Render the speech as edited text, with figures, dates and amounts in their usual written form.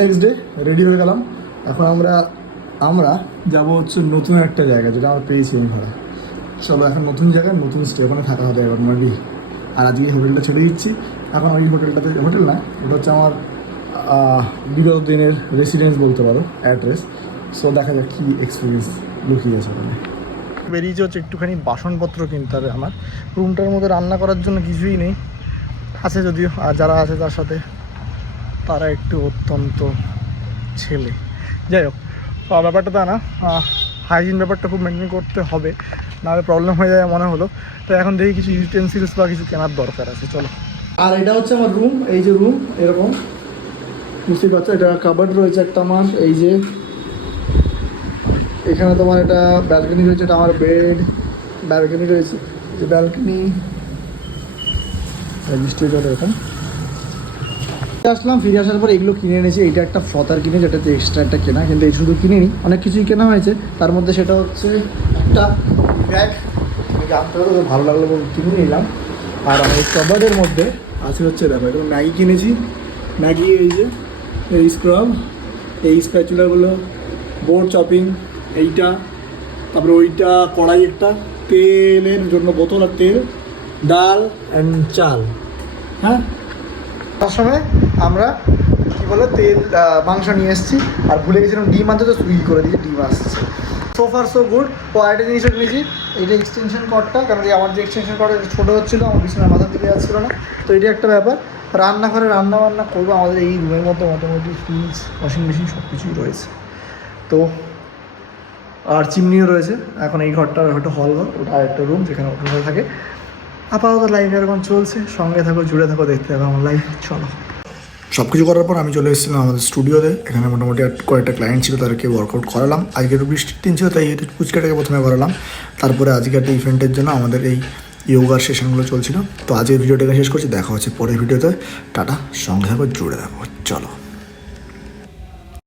Next day ready হয়ে গেলাম। এখন আমরা যাব হচ্ছে নতুন একটা জায়গা যেটা আমরা পেয়েছি এই ভাড়া। চলো এখন নতুন জায়গায় নতুন স্টে, ওখানে থাকা হবে এখন মারবি। আর আজকে এই হোটেলটা ছেড়ে দিচ্ছি। এখন ওই হোটেলটাতে, হোটেল না, ওটা হচ্ছে আমার বিগত দিনের রেসিডেন্স বলতে পারো, অ্যাড্রেস। সো দেখা যাক কী এক্সপিরিয়েন্স লুকিয়ে আছে ওখানে। বেরিয়েছে হচ্ছে একটুখানি বাসনপত্র কিনতে হবে আমার। রুমটার মধ্যে রান্না করার জন্য কিছুই নেই, আছে যদিও, আর যারা আছে তার সাথে তারা একটু অত্যন্ত ছেলে। যাই হোক, ব্যাপারটা তা না, হাইজিন ব্যাপারটা খুব মেনটেন করতে হবে, নাহলে প্রবলেম হয়ে যায় মনে হলো। তো এখন দেখি কিছু ইউটেন্সিলস বা কিছু কেনার দরকার আছে। চলো। আর এটা হচ্ছে আমার রুম, এই যে রুম এরকম বুঝতেই পারছো। এটা কাবার্ড রয়েছে একটা আমার, এই যে এখানে তোমার এটা ব্যালকনি রয়েছে, এটা আমার বেড, ব্যালকনি রয়েছে, যে ব্যালকনি রেজিস্ট্রেটর এরকম। আসলাম, ফিরে আসার পর এগুলো কিনে এনেছি। এইটা একটা ফ্লতার কিনে, যেটাতে এক্সট্রা একটা কেনা, কিন্তু এই শুধু কিনে নিই, অনেক কিছুই কেনা হয়েছে। তার মধ্যে সেটা হচ্ছে একটা ব্যাগ, জানতে হবে তো ভালো লাগলো বলে কিনে নিলাম। আর আমার এই কাবার্ডের মধ্যে আছে হচ্ছে দেখো, এরকম ম্যাগি কিনেছি, ম্যাগি, এই যে এই স্ক্রাব, এই স্প্যাচুলাগুলো, বোর্ড চপিং, এইটা, তারপরে ওইটা কড়াই, একটা তেলের জন্য বোতল, আর তেল, ডাল অ্যান্ড চাল। হ্যাঁ, তার সময় আমরা কী বলে তেল মাংস নিয়ে এসেছি, আর ভুলে গেছিলাম ডিম আনতে, তো সুইগি করে দিয়ে ডিম আসছে। So far so good. ও আরেকটা জিনিসও কিনেছি, এইটা এক্সটেনশন কর্ডটা, কারণ আমার যে এক্সটেনশন কর্ড ছোটো হচ্ছিলো, আমার বিছানার মাথার দিকে যাচ্ছিলো না। তো এটা একটা ব্যাপার। রান্নাঘরে রান্নাবান্না করবো, আমাদের এই রুমের মধ্যে মোটামুটি ফ্রিজ, ওয়াশিং মেশিন সব কিছুই রয়েছে। তো আর চিমনিও রয়েছে। এখন এই ঘরটা হয়তো হল ঘর, ওটা একটা রুম যেখানে ওটা থাকে। আপাতত লাইফ এরকম চলছে, সঙ্গে থাকো, জুড়ে থাকো, দেখতে থাকো আমার লাইফ। চলো। সব কিছু করার পর আমি চলে এসেছিলাম আমাদের স্টুডিওতে। এখানে মোটামুটি কয়েকটা ক্লায়েন্ট ছিল, তাদেরকে ওয়ার্কআউট করালাম। আজকে একটু বৃষ্টির দিন ছিল, তাই একটু পুচকাটাকে প্রথমে করালাম। তারপরে আজকে একটা ইভেন্টের জন্য আমাদের এই ইয়োগার সেশনগুলো চলছিল। তো আজকের ভিডিওটা শেষ করছি, দেখা হচ্ছে পরের ভিডিওতে। টাটা, সঙ্গে থাকো, জুড়ে থাকো, চলো।